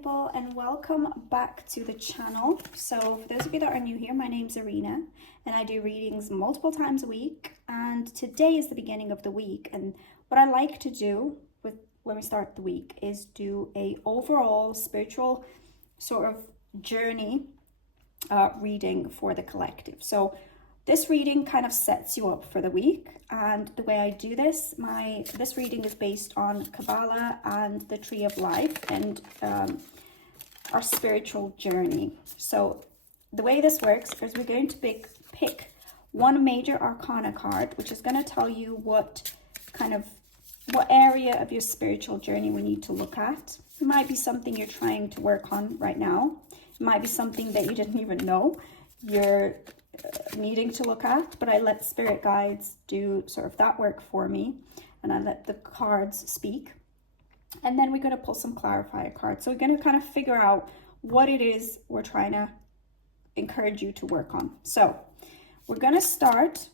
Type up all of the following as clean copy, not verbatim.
people, and welcome back to the channel. So for those of you that are new here, my name's Arena and I do readings multiple times a week, and today is the beginning of the week. And what I like to do when we start the week is do a overall spiritual sort of journey reading for the collective. So this reading kind of sets you up for the week, and the way I do this, this reading is based on Kabbalah and the Tree of Life and our spiritual journey. So the way this works is we're going to pick one major arcana card, which is going to tell you what area of your spiritual journey we need to look at. It might be something you're trying to work on right now. It might be something that you didn't even know you're needing to look at, but I let spirit guides do sort of that work for me, and I let the cards speak. And then we're going to pull some clarifier cards. So we're going to kind of figure out what it is we're trying to encourage you to work on. So we're going to start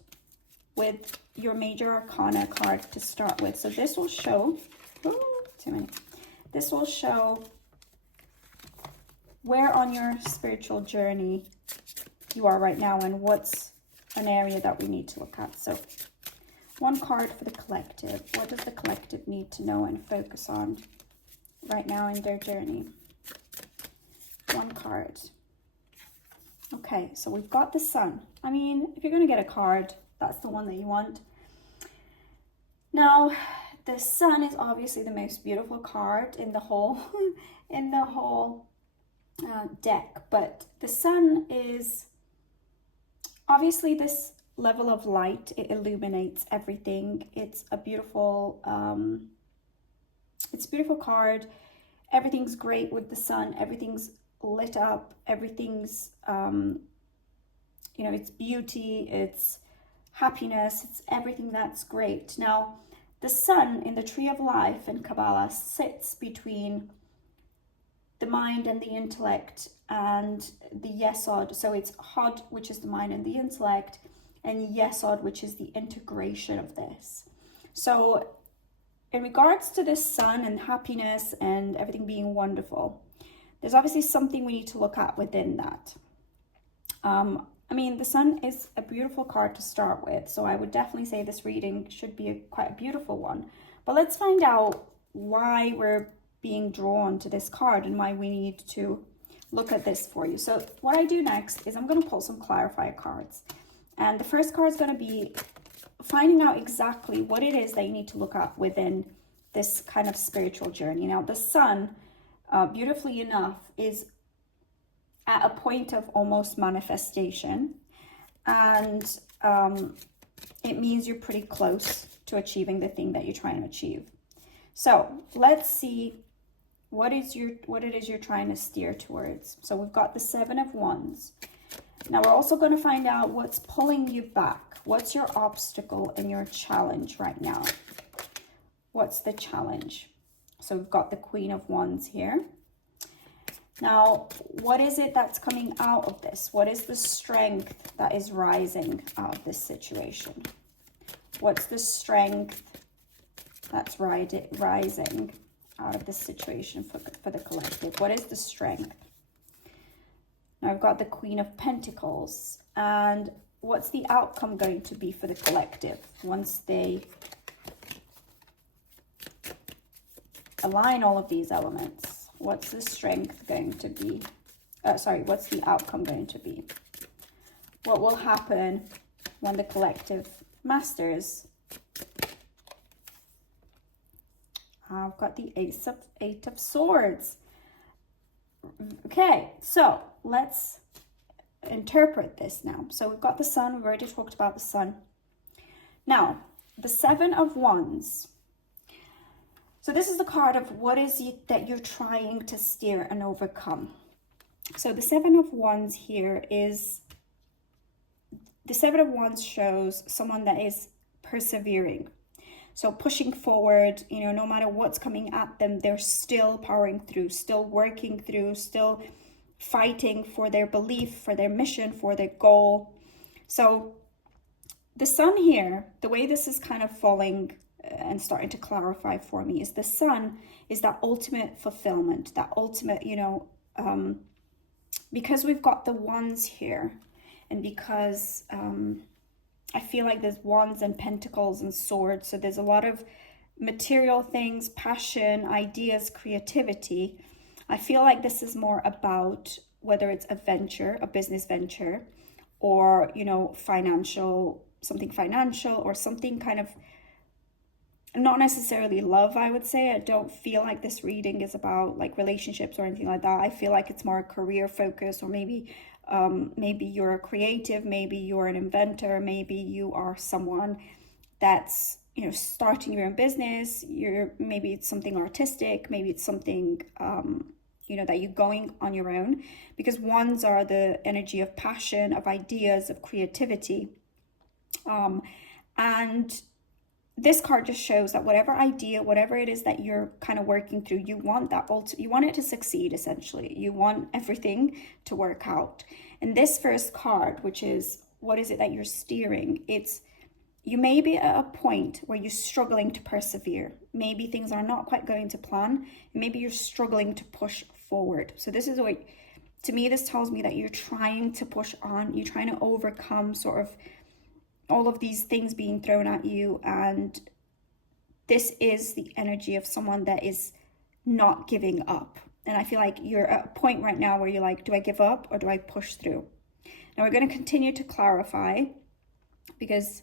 with your major arcana card to start with. So this will show, this will show where on your spiritual journey you are right now and what's an area that we need to look at. So one card for the collective. What does the collective need to know and focus on right now in their journey? One card. Okay, so we've got the Sun. I mean, if you're going to get a card, that's the one that you want. Now, the Sun is obviously the most beautiful card in the whole deck, but the Sun is obviously this level of light. It illuminates everything. It's a beautiful card. Everything's great with the Sun. Everything's lit up. Everything's it's beauty, it's happiness, it's everything that's great. Now, the Sun in the Tree of Life in Kabbalah sits between the mind and the intellect and the Yesod. So it's Hod, which is the mind and the intellect, and Yesod, which is the integration of this. So in regards to this Sun and happiness and everything being wonderful, there's obviously something we need to look at within that. I mean, the Sun is a beautiful card to start with, so I would definitely say this reading should be quite a beautiful one. But let's find out why we're being drawn to this card and why we need to look at this for you. So what I do next is I'm going to pull some clarifier cards. And the first card is going to be finding out exactly what it is that you need to look at within this kind of spiritual journey. Now, the Sun, beautifully enough, is at a point of almost manifestation, and it means you're pretty close to achieving the thing that you're trying to achieve. So let's see what it is you're trying to steer towards. So we've got the Seven of Wands. Now we're also going to find out what's pulling you back. What's your obstacle and your challenge right now? What's the challenge? So we've got the Queen of Wands here. Now, what is it that's coming out of this? What is the strength that is rising out of this situation? What's the strength that's rising out of this situation for the collective? What is the strength? Now, I've got the Queen of Pentacles. And what's the outcome going to be for the collective once they align all of these elements? What's the strength going to be? What's the outcome going to be? What will happen when the collective masters? I've got the Eight of Swords. Okay, so let's interpret this now. So we've got the Sun. We've already talked about the Sun. Now, the Seven of Wands. So this is the card of what is it that you're trying to steer and overcome. So the Seven of Wands here is, the Seven of Wands shows someone that is persevering. So pushing forward, no matter what's coming at them, they're still powering through, still working through, still fighting for their belief, for their mission, for their goal. So the Sun here, the way this is kind of falling and starting to clarify for me is the sun is that ultimate fulfillment, that ultimate, because we've got the wands here, and because I feel like there's wands and pentacles and swords, so there's a lot of material things, passion, ideas, creativity. I feel like this is more about whether it's a venture, a business venture, or, something financial, or something kind of not necessarily love, I would say. I don't feel like this reading is about like relationships or anything like that. I feel like it's more career focused, or maybe you're a creative, maybe you're an inventor, maybe you are someone that's starting your own business. Maybe it's something artistic, maybe it's something that you're going on your own, because wands are the energy of passion, of ideas, of creativity, and this card just shows that whatever idea, whatever it is that you're kind of working through, you want you want it to succeed, essentially. You want everything to work out. And this first card, which is, what is it that you're steering? It's, you may be at a point where you're struggling to persevere. Maybe things are not quite going to plan. Maybe you're struggling to push forward. So this is what, to me, this tells me that you're trying to push on. You're trying to overcome sort of all of these things being thrown at you, and this is the energy of someone that is not giving up. And I feel like you're at a point right now where you're like, do I give up or do I push through? Now we're going to continue to clarify, because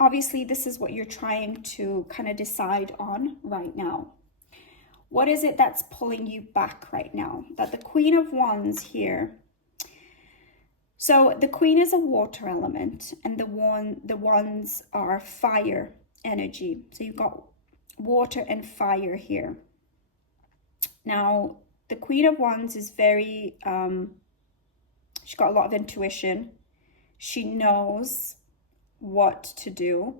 obviously this is what you're trying to kind of decide on right now. What is it that's pulling you back right now? That the Queen of Wands here. So the Queen is a water element, and the wands are fire energy. So you've got water and fire here. Now, the Queen of Wands is very, she's got a lot of intuition. She knows what to do,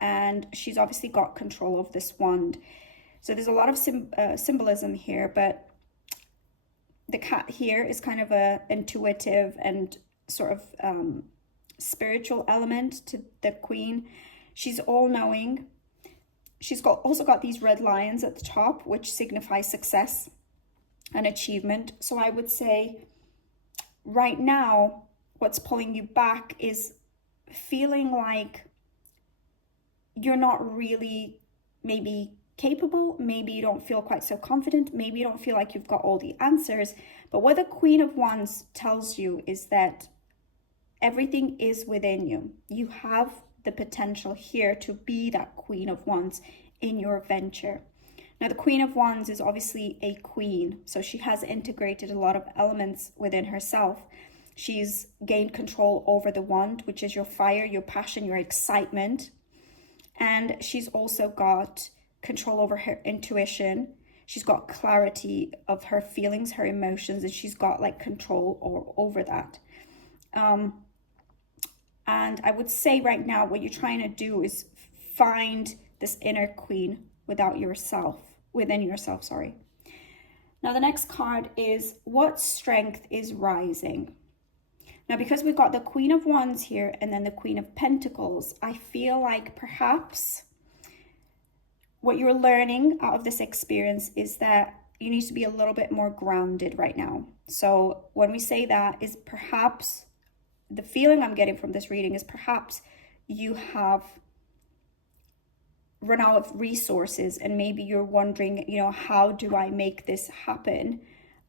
and she's obviously got control of this wand. So there's a lot of symbolism here, but the cat here is kind of a intuitive and sort of spiritual element to the Queen. She's all-knowing. She's also got these red lions at the top, which signify success and achievement. So I would say right now, what's pulling you back is feeling like you're not really maybe capable, maybe you don't feel quite so confident, maybe you don't feel like you've got all the answers. But what the Queen of Wands tells you is that everything is within you. You have the potential here to be that Queen of Wands in your venture. Now, the Queen of Wands is obviously a queen, so she has integrated a lot of elements within herself. She's gained control over the wand, which is your fire, your passion, your excitement. And she's also got control over her intuition. She's got clarity of her feelings, her emotions, and she's got like control over that. And I would say right now, what you're trying to do is find this inner queen within yourself. Now, the next card is, what strength is rising? Now, because we've got the Queen of Wands here and then the Queen of Pentacles, I feel like perhaps what you're learning out of this experience is that you need to be a little bit more grounded right now. So when we say that, is perhaps the feeling I'm getting from this reading is perhaps you have run out of resources, and maybe you're wondering, how do I make this happen?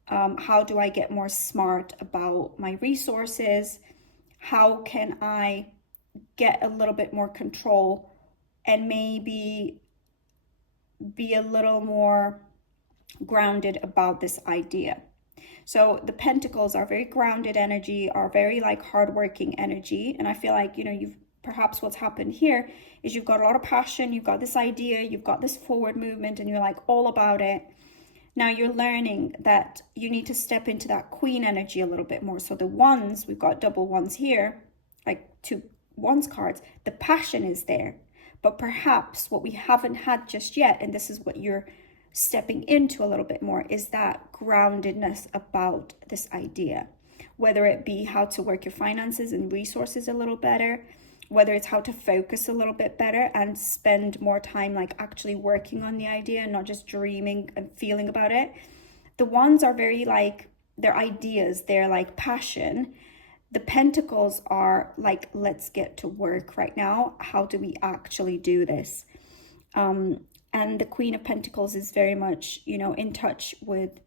How do I get more smart about my resources? How can I get a little bit more control and maybe be a little more grounded about this idea? So the Pentacles are very grounded energy, are very like hardworking energy. And I feel like, perhaps what's happened here is you've got a lot of passion, you've got this idea, you've got this forward movement, and you're like all about it. Now you're learning that you need to step into that queen energy a little bit more. So the wands, we've got double wands here, like 2 wands cards. The passion is there, but perhaps what we haven't had just yet, and this is what you're stepping into a little bit more, is that groundedness about this idea. Whether it be how to work your finances and resources a little better, whether it's how to focus a little bit better and spend more time like actually working on the idea and not just dreaming and feeling about it. The wands are very like, they're ideas, they're like passion. The pentacles are like, let's get to work right now. How do we actually do this? And the Queen of Pentacles is very much, you know, in touch with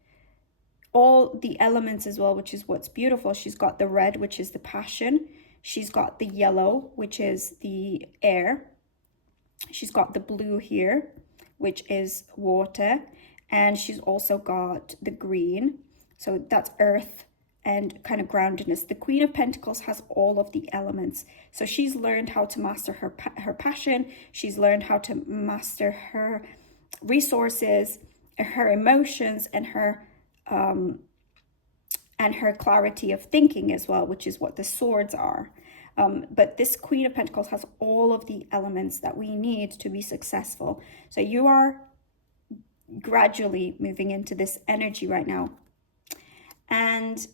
all the elements as well, which is what's beautiful. She's got the red, which is the passion. She's got the yellow, which is the air. She's got the blue here, which is water. And she's also got the green. So that's earth and kind of groundedness. The Queen of Pentacles has all of the elements. So she's learned how to master her passion. She's learned how to master her resources, her emotions, and her clarity of thinking as well, which is what the swords are. But this Queen of Pentacles has all of the elements that we need to be successful. So you are gradually moving into this energy right now. And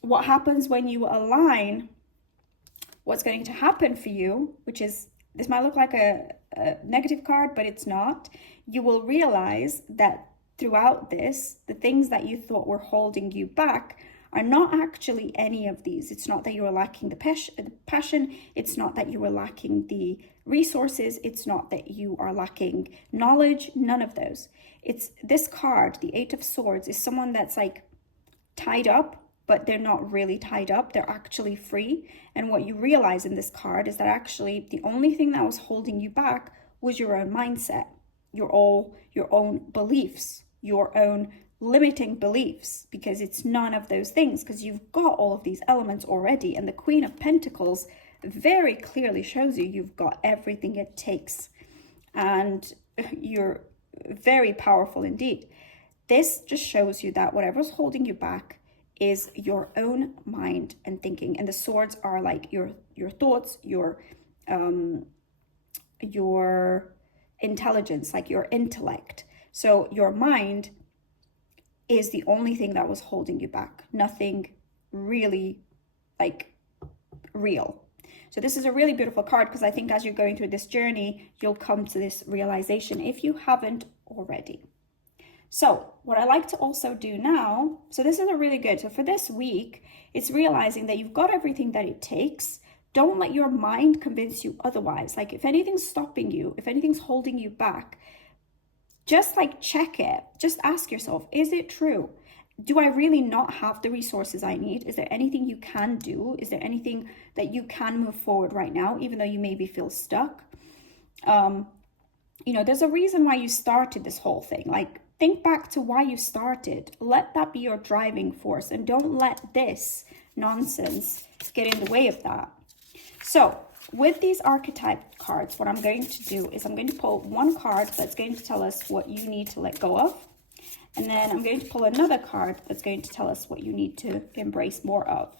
what happens when you align, what's going to happen for you, which is, this might look like a negative card, but it's not. You will realize that throughout this, the things that you thought were holding you back are not actually any of these. It's not that you are lacking the passion. It's not that you are lacking the resources. It's not that you are lacking knowledge. None of those. It's this card, the Eight of Swords, is someone that's like tied up, but they're not really tied up. They're actually free. And what you realize in this card is that actually the only thing that was holding you back was your own mindset, your own beliefs, your own limiting beliefs, because it's none of those things, because you've got all of these elements already. And the Queen of Pentacles very clearly shows you've got everything it takes, and you're very powerful indeed. This just shows you that whatever's holding you back is your own mind and thinking. And the swords are like your thoughts, your intelligence, like your intellect. So your mind is the only thing that was holding you back. Nothing really like real. So this is a really beautiful card, because I think as you're going through this journey, you'll come to this realization if you haven't already. So what I like to also do now, so this is a really good, so for this week, it's realizing that you've got everything that it takes. Don't let your mind convince you otherwise. Like if anything's stopping you, if anything's holding you back, just like check it. Just ask yourself, is it true? Do I really not have the resources I need? Is there anything you can do? Is there anything that you can move forward right now, even though you maybe feel stuck? You know, there's a reason why you started this whole thing. Like, think back to why you started. Let that be your driving force, and don't let this nonsense get in the way of that. So with these archetype cards, what I'm going to do is I'm going to pull one card that's going to tell us what you need to let go of. And then I'm going to pull another card that's going to tell us what you need to embrace more of.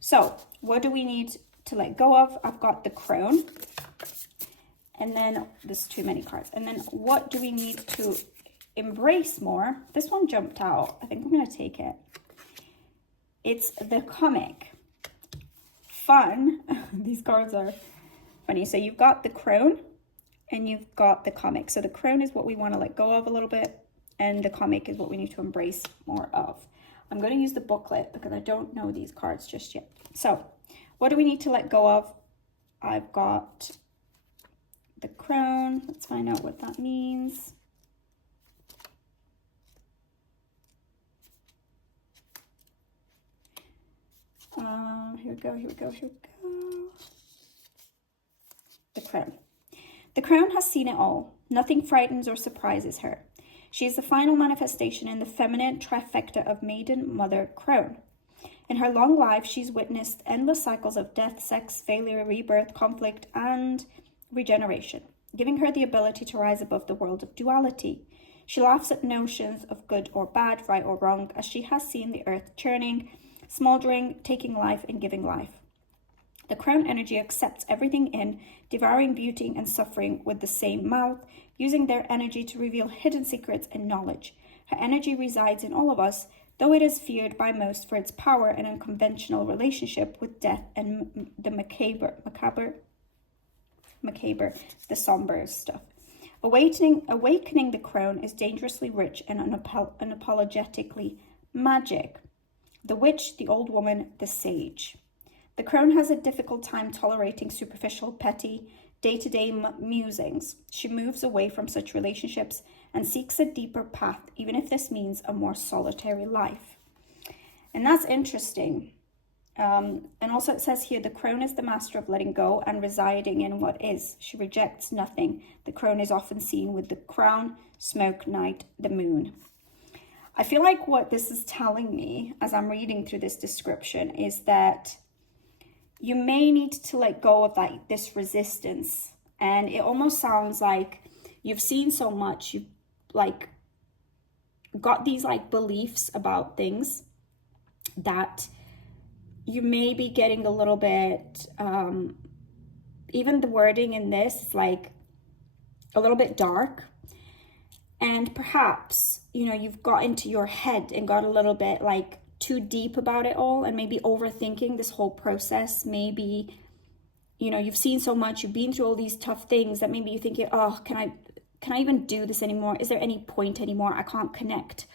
So what do we need to let go of? I've got the Crone. And then there's too many cards. And then what do we need to embrace more? This one jumped out. I think I'm going to take it. It's the Comic. Fun. These cards are funny. So you've got the Crone and you've got the Comic. So the Crone is what we want to let go of a little bit, and the Comic is what we need to embrace more of. I'm going to use the booklet because I don't know these cards just yet. So what do we need to let go of? I've got the Crone. Let's find out what that means. Here we go. The Crone. The Crone has seen it all. Nothing frightens or surprises her. She is the final manifestation in the feminine trifecta of maiden, mother, crone. In her long life, she's witnessed endless cycles of death, sex, failure, rebirth, conflict, and regeneration, giving her the ability to rise above the world of duality. She laughs at notions of good or bad, right or wrong, as she has seen the earth churning, smoldering, taking life, and giving life. The crone energy accepts everything in, devouring beauty and suffering with the same mouth, using their energy to reveal hidden secrets and knowledge. Her energy resides in all of us, though it is feared by most for its power and unconventional relationship with death and the macabre, the somber stuff. Awakening the crone is dangerously rich and unapologetically magic. The witch, the old woman, the sage. The crone has a difficult time tolerating superficial, petty, day-to-day musings. She moves away from such relationships and seeks a deeper path, even if this means a more solitary life. And that's interesting. And also it says here, the crone is the master of letting go and residing in what is. She rejects nothing. The crone is often seen with the crown, smoke, night, the moon. I feel like what this is telling me as I'm reading through this description is that you may need to let go of this resistance. And it almost sounds like you've seen so much, you've got these beliefs about things that you may be getting a little bit, even the wording in this is a little bit dark. And perhaps, you've got into your head and got a little bit too deep about it all and maybe overthinking this whole process. Maybe, you've seen so much, you've been through all these tough things that maybe you're thinking, oh, can I even do this anymore? Is there any point anymore? I can't connect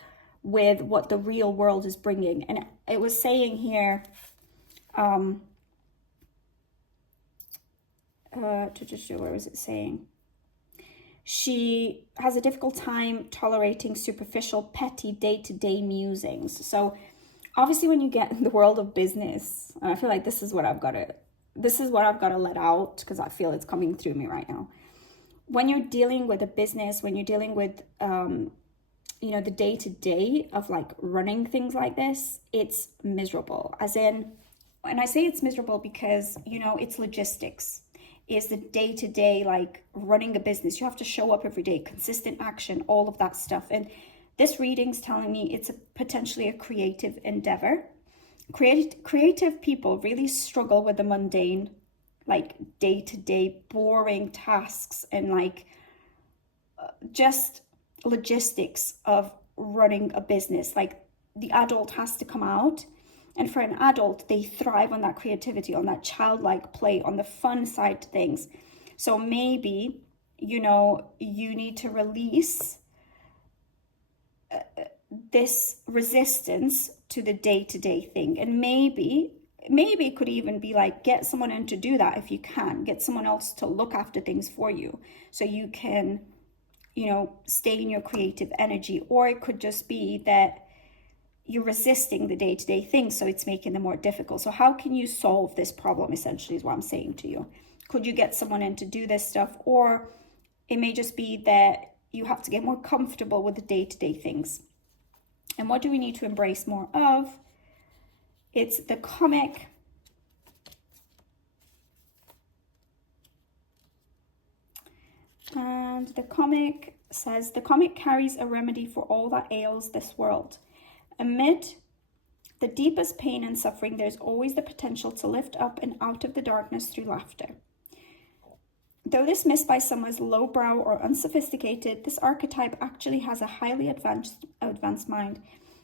with what the real world is bringing. And it was saying here, where was it saying? She has a difficult time tolerating superficial, petty, day-to-day musings. So obviously when you get in the world of business, and I feel like this is what I've got to let out because I feel it's coming through me right now. When you're dealing with a business, when you're dealing with, the day-to-day of running things like this, it's miserable. As in, and I say it's miserable because, it's logistics. Is the day-to-day running a business. You have to show up every day, consistent action, all of that stuff. And this reading's telling me it's potentially a creative endeavor. Creative people really struggle with the mundane, day-to-day boring tasks and just logistics of running a business. The adult has to come out. And for an adult, they thrive on that creativity, on that childlike play, on the fun side to things. So maybe, you need to release this resistance to the day-to-day thing. And maybe it could even be get someone in to do that if you can. Get someone else to look after things for you so you can, stay in your creative energy. Or it could just be that you're resisting the day-to-day things, so it's making them more difficult. So how can you solve this problem, essentially, is what I'm saying to you. Could you get someone in to do this stuff? Or it may just be that you have to get more comfortable with the day-to-day things. And what do we need to embrace more of? It's the comic. And the comic says, the comic carries a remedy for all that ails this world. Amid the deepest pain and suffering, there's always the potential to lift up and out of the darkness through laughter. Though dismissed by some as lowbrow or unsophisticated, this archetype actually has a highly advanced mind.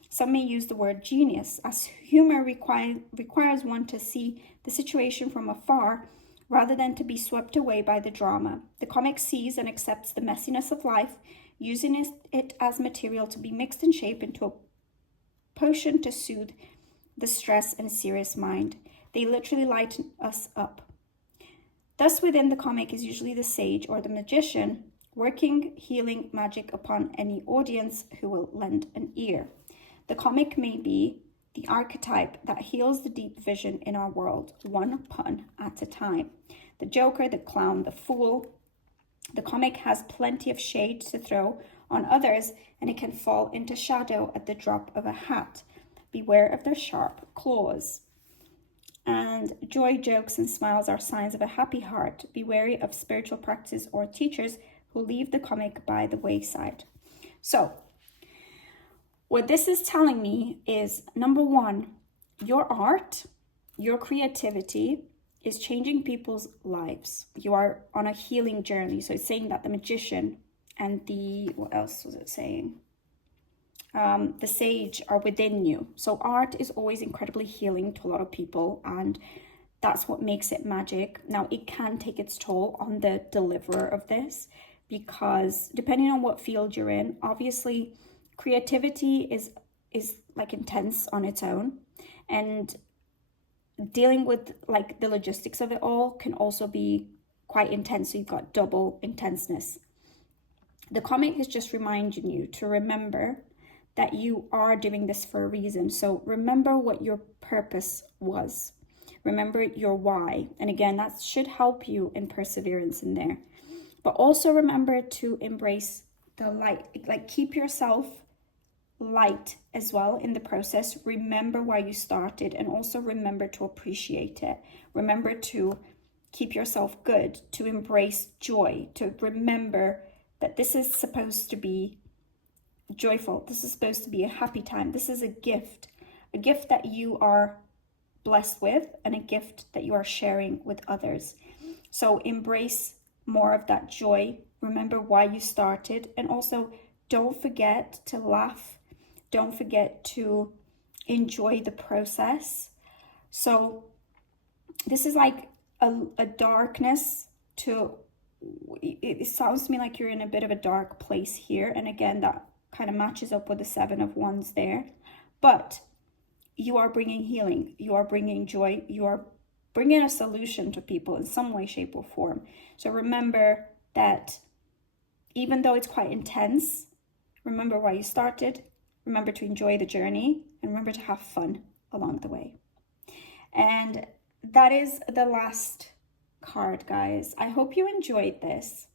Some may use the word genius, as humor requires one to see the situation from afar rather than to be swept away by the drama. The comic sees and accepts the messiness of life, using it as material to be mixed and shaped into a potion to soothe the stress and serious mind. They literally lighten us up. Thus, within the comic is usually the sage or the magician, working healing magic upon any audience who will lend an ear. The comic may be the archetype that heals the deep vision in our world, one pun at a time. The joker, the clown, the fool. The comic has plenty of shade to throw on others, and it can fall into shadow at the drop of a hat. Beware of their sharp claws. And joy, jokes, and smiles are signs of a happy heart. Be wary of spiritual practices or teachers who leave the comic by the wayside. So, what this is telling me is, number one, your art, your creativity is changing people's lives. You are on a healing journey. So it's saying that the magician and the, what else was it saying? the sage are within you. So art is always incredibly healing to a lot of people, and that's what makes it magic. Now, it can take its toll on the deliverer of this, because depending on what field you're in, obviously creativity is like intense on its own, and dealing with like the logistics of it all can also be quite intense. So you've got double intenseness. The comic is just reminding you to remember that you are doing this for a reason. So remember what your purpose was. Remember your why. And again, that should help you in perseverance in there. But also remember to embrace the light. Like, keep yourself light as well in the process. Remember why you started, and also remember to appreciate it. Remember to keep yourself good, to embrace joy, to remember that this is supposed to be joyful. This is supposed to be a happy time. This is a gift that you are blessed with, and a gift that you are sharing with others. So embrace more of that joy. Remember why you started, and also don't forget to laugh. Don't forget to enjoy the process. So this is like a darkness to, it sounds to me like you're in a bit of a dark place here. And again, that kind of matches up with the 7 of Wands there. But you are bringing healing. You are bringing joy. You are bringing a solution to people in some way, shape, or form. So remember that even though it's quite intense, remember why you started. Remember to enjoy the journey, and remember to have fun along the way. And that is the last card, guys. I hope you enjoyed this.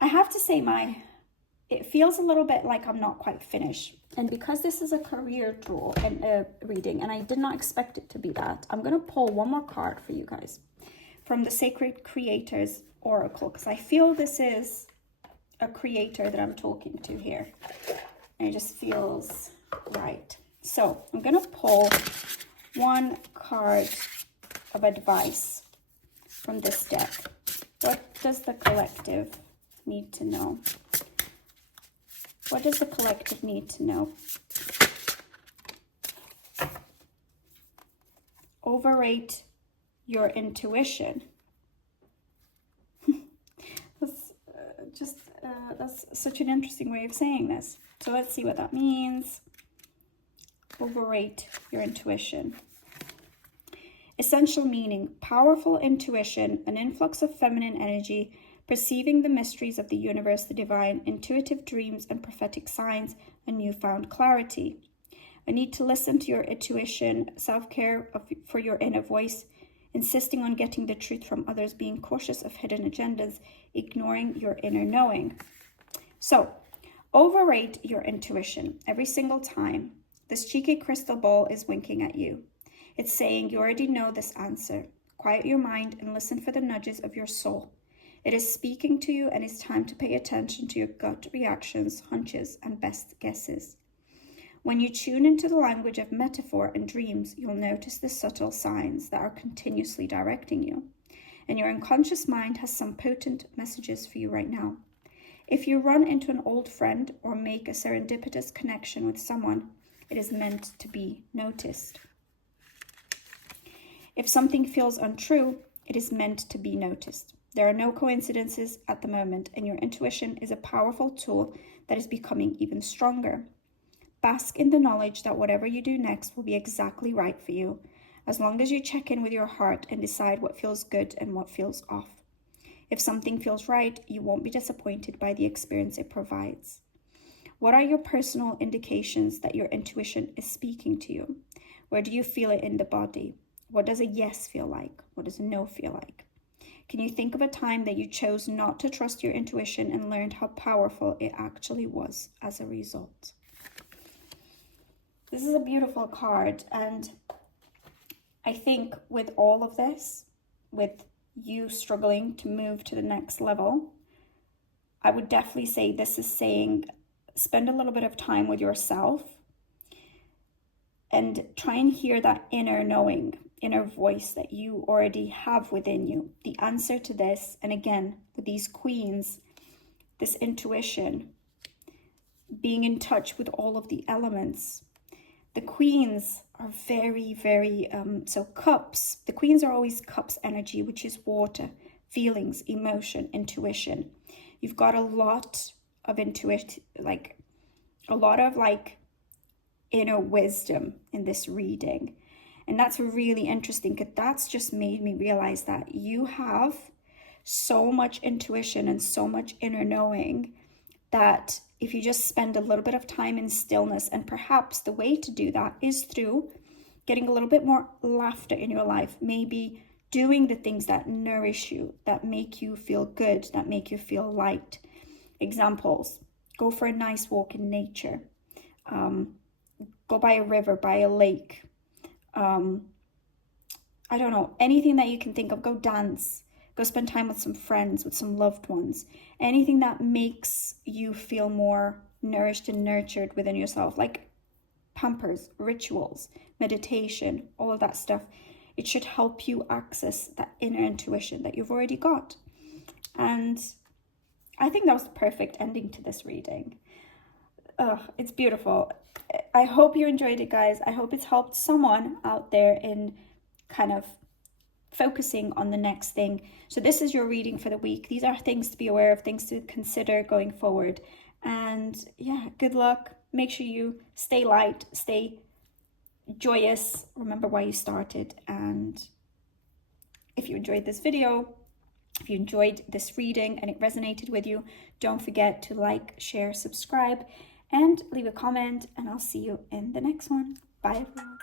I have to say, it feels a little bit like I'm not quite finished. And because this is a career draw and a reading, and I did not expect it to be that, I'm going to pull one more card for you guys from the Sacred Creators Oracle, because I feel this is a creator that I'm talking to here. And it just feels right. So I'm going to pull one card of advice from this deck. What does the collective need to know? What does the collective need to know? Overrate your intuition. That's such an interesting way of saying this. So let's see what that means. Overrate your intuition. Essential meaning: powerful intuition, an influx of feminine energy, perceiving the mysteries of the universe, the divine, intuitive dreams and prophetic signs, a newfound clarity. A need to listen to your intuition, self-care for your inner voice, insisting on getting the truth from others, being cautious of hidden agendas, ignoring your inner knowing. So, overrate your intuition every single time. This cheeky crystal ball is winking at you. It's saying you already know this answer. Quiet your mind and listen for the nudges of your soul. It is speaking to you, and it's time to pay attention to your gut reactions, hunches, and best guesses. When you tune into the language of metaphor and dreams, you'll notice the subtle signs that are continuously directing you. And your unconscious mind has some potent messages for you right now. If you run into an old friend or make a serendipitous connection with someone, it is meant to be noticed. If something feels untrue, it is meant to be noticed. There are no coincidences at the moment, and your intuition is a powerful tool that is becoming even stronger. Bask in the knowledge that whatever you do next will be exactly right for you, as long as you check in with your heart and decide what feels good and what feels off. If something feels right, you won't be disappointed by the experience it provides. What are your personal indications that your intuition is speaking to you? Where do you feel it in the body? What does a yes feel like? What does a no feel like? Can you think of a time that you chose not to trust your intuition and learned how powerful it actually was as a result? This is a beautiful card, and I think with all of this, with you struggling to move to the next level, I would definitely say this is saying spend a little bit of time with yourself and try and hear that inner knowing, inner voice that you already have within you. The answer to this, and again, with these queens, this intuition, being in touch with all of the elements. The queens are very, very, so cups, the queens are always cups energy, which is water, feelings, emotion, intuition. You've got a lot of intuition, like a lot of like inner wisdom in this reading. And that's really interesting, because that's just made me realize that you have so much intuition and so much inner knowing that if you just spend a little bit of time in stillness, and perhaps the way to do that is through getting a little bit more laughter in your life, maybe doing the things that nourish you, that make you feel good, that make you feel light. Examples: go for a nice walk in nature, go by a river, by a lake, I don't know, anything that you can think of. Go dance, go spend time with some friends, with some loved ones, anything that makes you feel more nourished and nurtured within yourself, like pampers, rituals, meditation, all of that stuff. It should help you access that inner intuition that you've already got. And I think that was the perfect ending to this reading. It's beautiful. I hope you enjoyed it, guys. I hope it's helped someone out there in kind of focusing on the next thing. So this is your reading for the week. These are things to be aware of, things to consider going forward. And yeah, good luck. Make sure you stay light, stay joyous. Remember why you started. And if you enjoyed this video, if you enjoyed this reading and it resonated with you, don't forget to like, share, subscribe, and leave a comment. And I'll see you in the next one. Bye, everyone.